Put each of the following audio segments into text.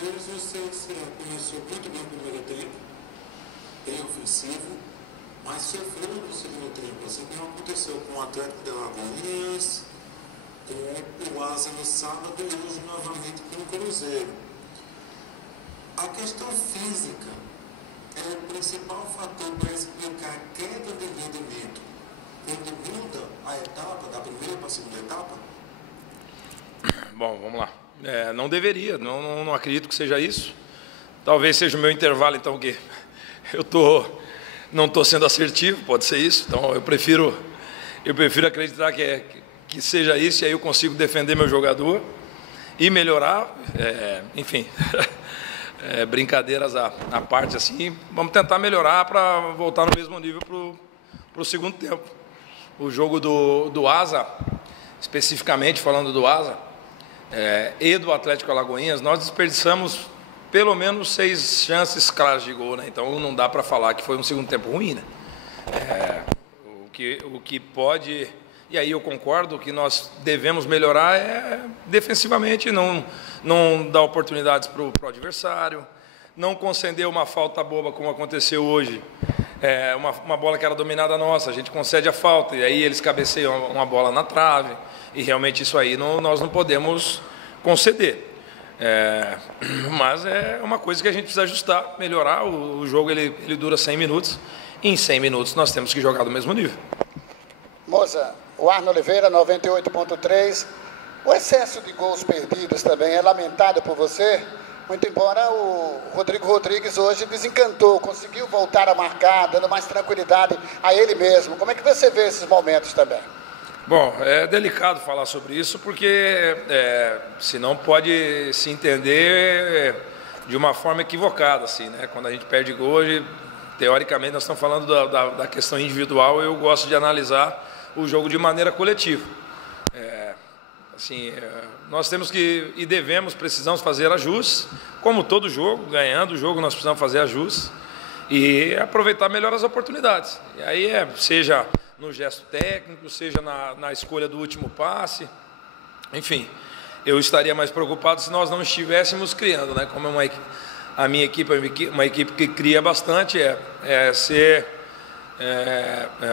vezes vocês começou muito bem no primeiro tempo, bem ofensivo, mas sofreu no segundo tempo, assim que não aconteceu com o Atlético de Alagoas, com o Asa no sábado e hoje novamente com o Cruzeiro. A questão física é o principal fator para explicar a queda de rendimento quando muda a etapa, da primeira para a segunda etapa? Bom, vamos lá. Não deveria, não acredito que seja isso. Talvez seja o meu intervalo, então, que não estou sendo assertivo, pode ser isso. Então, eu prefiro acreditar que seja isso, e aí eu consigo defender meu jogador e melhorar, enfim, brincadeiras à parte, assim, vamos tentar melhorar para voltar no mesmo nível para o segundo tempo. O jogo do Asa, especificamente falando do Asa, e do Atlético Alagoinhas, nós desperdiçamos pelo menos 6 chances claras de gol, né? Então não dá para falar que foi um segundo tempo ruim, né? O que pode, e aí eu concordo, que nós devemos melhorar defensivamente, não dar oportunidades para o adversário, não conceder uma falta boba como aconteceu hoje, uma bola que era dominada nossa, a gente concede a falta, e aí eles cabeceiam uma bola na trave, e realmente isso aí nós não podemos conceder. Mas é uma coisa que a gente precisa ajustar, melhorar. O jogo ele dura 100 minutos, e em 100 minutos nós temos que jogar do mesmo nível. Moça, o Arno Oliveira, 98.3. O excesso de gols perdidos também é lamentado por você? Muito embora o Rodrigo Rodrigues hoje desencantou, conseguiu voltar a marcar, dando mais tranquilidade a ele mesmo. Como é que você vê esses momentos também? Bom, é delicado falar sobre isso, porque senão pode se entender de uma forma equivocada, assim, né? Quando a gente perde gol, hoje, teoricamente, nós estamos falando da questão individual, eu gosto de analisar o jogo de maneira coletiva. Nós temos que e precisamos fazer ajustes, como todo jogo, ganhando o jogo nós precisamos fazer ajustes e aproveitar melhor as oportunidades. E aí seja no gesto técnico, seja na escolha do último passe, enfim, eu estaria mais preocupado se nós não estivéssemos criando, né? Como a minha equipe é uma equipe que cria bastante, ser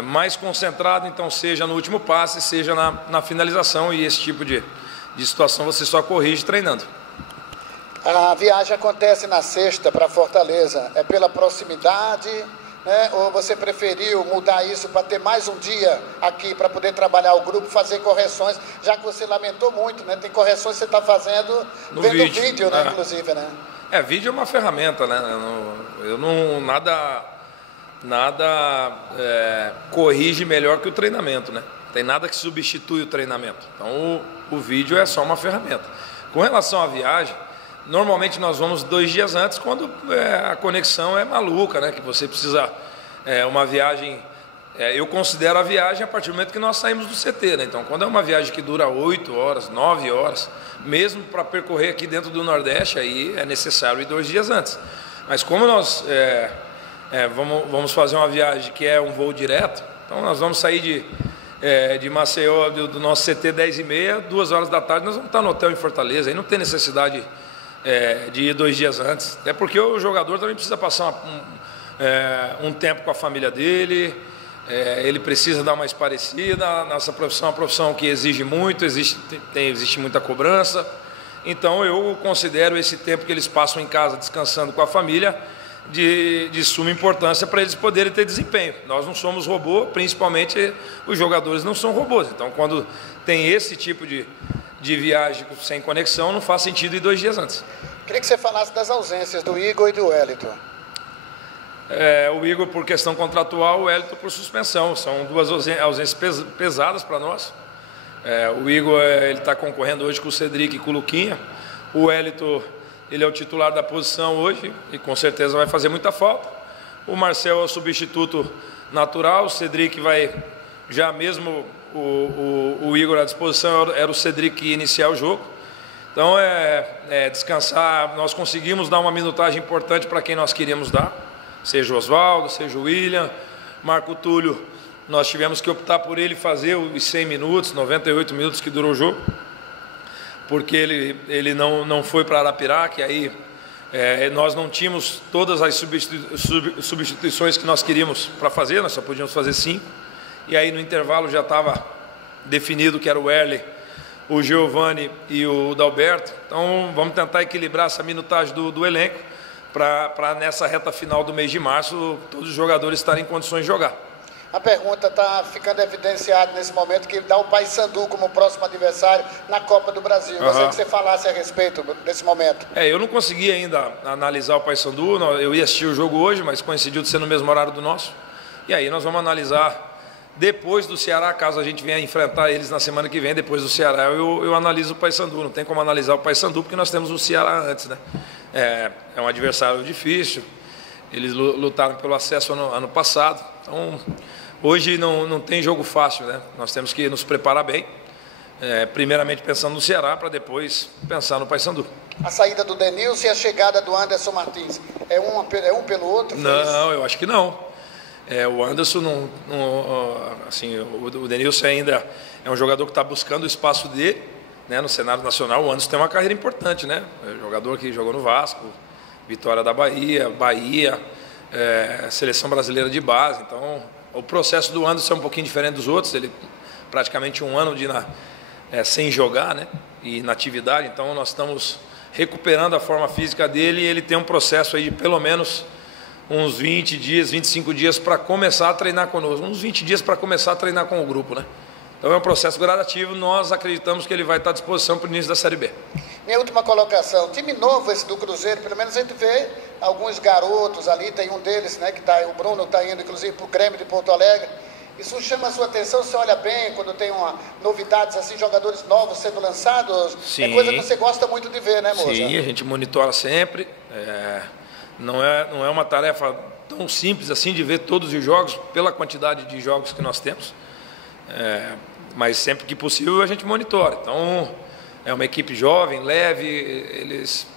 mais concentrado, então seja no último passe, seja na finalização, e esse tipo de situação você só corrige treinando. A viagem acontece na sexta para Fortaleza, é pela proximidade, né? Ou você preferiu mudar isso para ter mais um dia aqui para poder trabalhar o grupo, fazer correções, já que você lamentou muito, né? Tem correções que você está fazendo no vendo vídeo, né? Inclusive, né? Vídeo é uma ferramenta, né? Eu não nada corrige melhor que o treinamento, né? Tem nada que substitui o treinamento. Então o vídeo é só uma ferramenta. Com relação à viagem, normalmente nós vamos 2 dias antes, quando a conexão é maluca, né? Que você precisa uma viagem. Eu considero a viagem a partir do momento que nós saímos do CT, né? Então, quando é uma viagem que dura 8 horas, 9 horas, mesmo para percorrer aqui dentro do Nordeste, aí é necessário ir 2 dias antes. Mas como nós vamos fazer uma viagem que é um voo direto, então nós vamos sair de Maceió, do nosso CT 10h30, 2 horas da tarde, nós vamos estar no hotel em Fortaleza, aí não tem necessidade de ir 2 dias antes, até porque o jogador também precisa passar um tempo com a família dele, ele precisa dar uma esparecida. Nossa profissão é uma profissão que exige muito, existe muita cobrança, então eu considero esse tempo que eles passam em casa descansando com a família de suma importância para eles poderem ter desempenho. Nós não somos robô, principalmente os jogadores não são robôs, então quando tem esse tipo de viagem sem conexão, não faz sentido ir 2 dias antes. Queria que você falasse das ausências do Igor e do Wellington. O Igor por questão contratual, o Wellington por suspensão. São 2 ausências pesadas para nós. O Igor ele está concorrendo hoje com o Cedric e com o Luquinha. O Wellington ele é o titular da posição hoje e com certeza vai fazer muita falta. O Marcel é o substituto natural. O Cedric vai já mesmo o Igor à disposição, era o Cedric que ia iniciar o jogo. Então descansar. Nós conseguimos dar uma minutagem importante para quem nós queríamos dar, seja o Oswaldo, seja o William, Marco Túlio. Nós tivemos que optar por ele fazer os 100 minutos, 98 minutos que durou o jogo, porque ele não foi para Arapiraca, e aí Nós não tínhamos todas as substituições que nós queríamos para fazer, nós só podíamos fazer 5. E aí no intervalo já estava definido que era o Erle, o Giovani e o Dalberto. Então vamos tentar equilibrar essa minutagem do elenco para nessa reta final do mês de março todos os jogadores estarem em condições de jogar. A pergunta está ficando evidenciada nesse momento que dá o Paysandu como próximo adversário na Copa do Brasil. Gostaria que você falasse a respeito desse momento. Eu não consegui ainda analisar o Paysandu, eu ia assistir o jogo hoje, mas coincidiu de ser no mesmo horário do nosso. E aí nós vamos analisar depois do Ceará, caso a gente venha enfrentar eles na semana que vem, depois do Ceará eu analiso o Paysandu. Não tem como analisar o Paysandu porque nós temos o Ceará antes, né? É um adversário difícil, eles lutaram pelo acesso ano passado, então hoje não tem jogo fácil, né? Nós temos que nos preparar bem, primeiramente pensando no Ceará, para depois pensar no Paysandu. A saída do Denilson e a chegada do Anderson Martins, é um pelo outro? Não, eu acho que não. O Anderson assim, o Denilson ainda é um jogador que está buscando o espaço dele, né, no cenário nacional. O Anderson tem uma carreira importante, né? Jogador que jogou no Vasco, Vitória da Bahia, Seleção Brasileira de Base. Então, o processo do Anderson é um pouquinho diferente dos outros. Ele praticamente um ano sem jogar, né? E na atividade. Então, nós estamos recuperando a forma física dele e ele tem um processo aí de pelo menos uns 20 dias, 25 dias para começar a treinar conosco. Uns 20 dias para começar a treinar com o grupo, né? Então é um processo gradativo, nós acreditamos que ele vai estar à disposição para o início da Série B. Minha última colocação, time novo esse do Cruzeiro, pelo menos a gente vê alguns garotos ali, tem um deles, né, o Bruno está indo inclusive para o Grêmio de Porto Alegre. Isso chama a sua atenção, você olha bem quando tem novidades assim, jogadores novos sendo lançados? Sim. É coisa que você gosta muito de ver, né, moça? Sim, a gente monitora sempre, não é uma tarefa tão simples assim de ver todos os jogos, pela quantidade de jogos que nós temos. Mas sempre que possível a gente monitora. Então é uma equipe jovem, leve, eles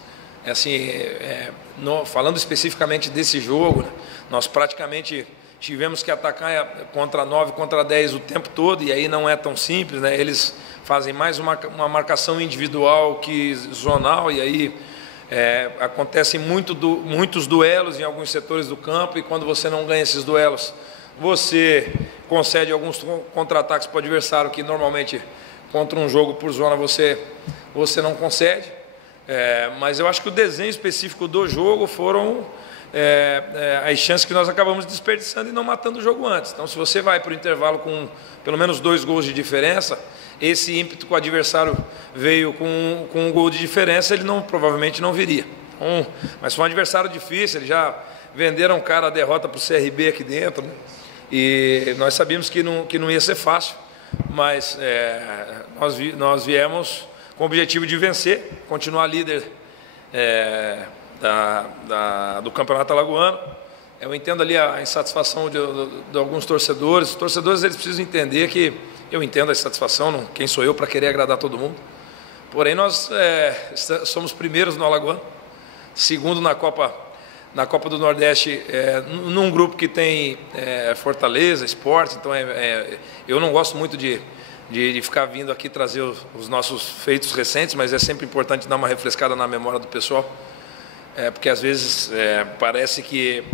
falando especificamente desse jogo, né, nós praticamente tivemos que atacar contra 9, contra 10 o tempo todo, e aí não é tão simples, né? Eles fazem mais uma marcação individual que zonal, e aí acontecem muitos duelos em alguns setores do campo, e quando você não ganha esses duelos, você concede alguns contra-ataques para o adversário que normalmente contra um jogo por zona você não concede. Mas eu acho que o desenho específico do jogo foram as chances que nós acabamos desperdiçando e não matando o jogo antes. Então, se você vai para o intervalo com pelo menos 2 gols de diferença, esse ímpeto que o adversário veio com um gol de diferença, ele provavelmente não viria. Mas foi um adversário difícil, eles já venderam a derrota para o CRB aqui dentro, né? E nós sabíamos que não ia ser fácil, mas nós viemos com o objetivo de vencer, continuar líder do Campeonato Alagoano. Eu entendo ali a insatisfação de alguns torcedores. Os torcedores eles precisam entender que eu entendo a insatisfação, quem sou eu para querer agradar todo mundo. Porém, nós somos primeiros no Alagoano, segundo na Copa do Nordeste, num grupo que tem Fortaleza, Sport. Então, eu não gosto muito de ficar vindo aqui trazer os nossos feitos recentes, mas é sempre importante dar uma refrescada na memória do pessoal, porque às vezes parece que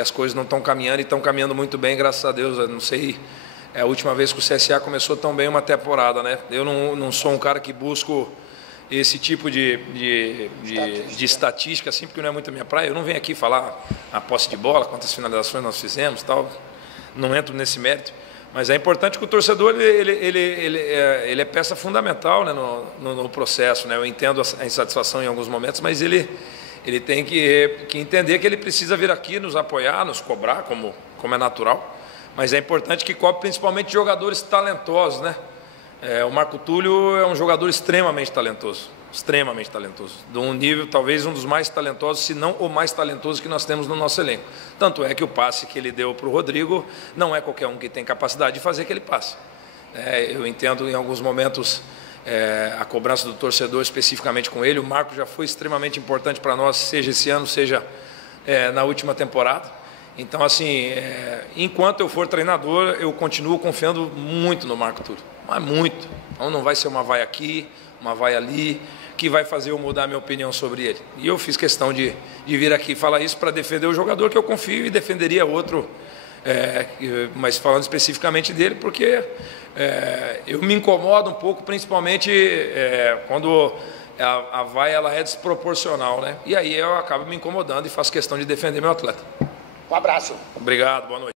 as coisas não estão caminhando e estão caminhando muito bem, graças a Deus. Eu não sei, a última vez que o CSA começou tão bem uma temporada, né? Eu não sou um cara que busco esse tipo de estatística, assim, porque não é muito a minha praia. Eu não venho aqui falar a posse de bola, quantas finalizações nós fizemos, tal. Não entro nesse mérito. Mas é importante que o torcedor ele é peça fundamental, né, no processo, né? Eu entendo a insatisfação em alguns momentos, mas ele tem que entender que ele precisa vir aqui nos apoiar, nos cobrar, como é natural. Mas é importante que cobre principalmente jogadores talentosos, né? O Marco Túlio é um jogador extremamente talentoso, de um nível, talvez um dos mais talentosos, se não o mais talentoso que nós temos no nosso elenco. Tanto é que o passe que ele deu para o Rodrigo, não é qualquer um que tem capacidade de fazer aquele passe. Eu entendo em alguns momentos a cobrança do torcedor especificamente com ele. O Marco já foi extremamente importante para nós, seja esse ano, seja na última temporada. Então, assim, enquanto eu for treinador, eu continuo confiando muito no Marco Túlio, mas muito. Então não vai ser uma vai aqui, uma vai ali. que vai fazer eu mudar a minha opinião sobre ele. E eu fiz questão de vir aqui falar isso para defender o jogador que eu confio e defenderia outro, mas falando especificamente dele, porque eu me incomodo um pouco, principalmente quando a vaia ela é desproporcional, né? E aí eu acabo me incomodando e faço questão de defender meu atleta. Um abraço. Obrigado, boa noite.